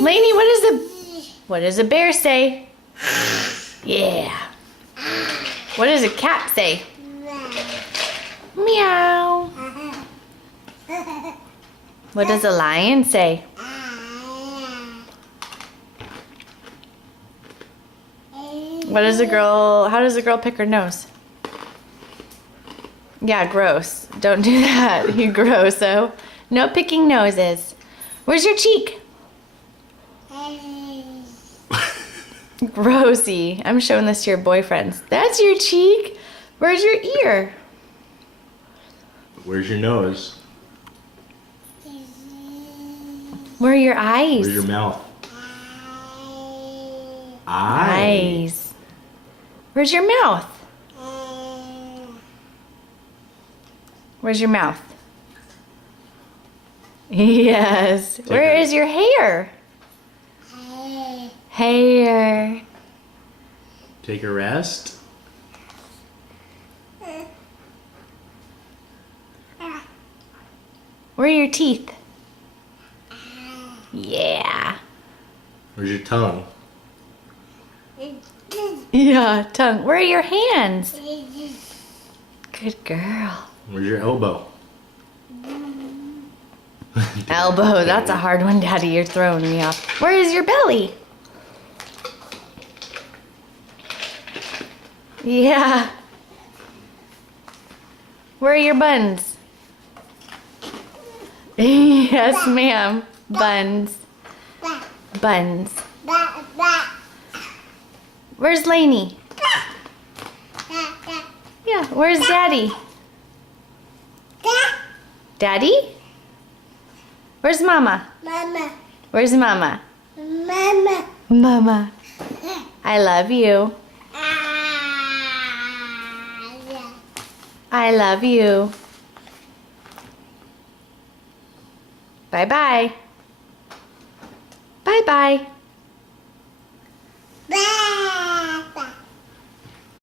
Lainey, what does a bear say? Yeah. What does a cat say? Meow. What does a lion say? How does a girl pick her nose? Yeah, gross. Don't do that, you grosso. No picking noses. Where's your cheek? Grossy. I'm showing this to your boyfriends. That's your cheek. Where's your ear? Where's your nose? Where are your eyes? Where's your mouth? Eyes. Where's your mouth? Where's your mouth? Yes. Where is your hair? Hair. Take a rest. Where are your teeth? Yeah. Where's your tongue? Yeah, tongue. Where are your hands? Good girl. Where's your elbow? Elbow, that's a hard one, Daddy. You're throwing me off. Where is your belly? Yeah. Where are your buns? Yes, ma'am. Buns. Buns. Where's Lainey? Yeah, where's Daddy? Daddy? Where's Mama? Mama. Where's Mama? Mama. Mama. I love you. I love you. Bye-bye. Bye-bye. Bye.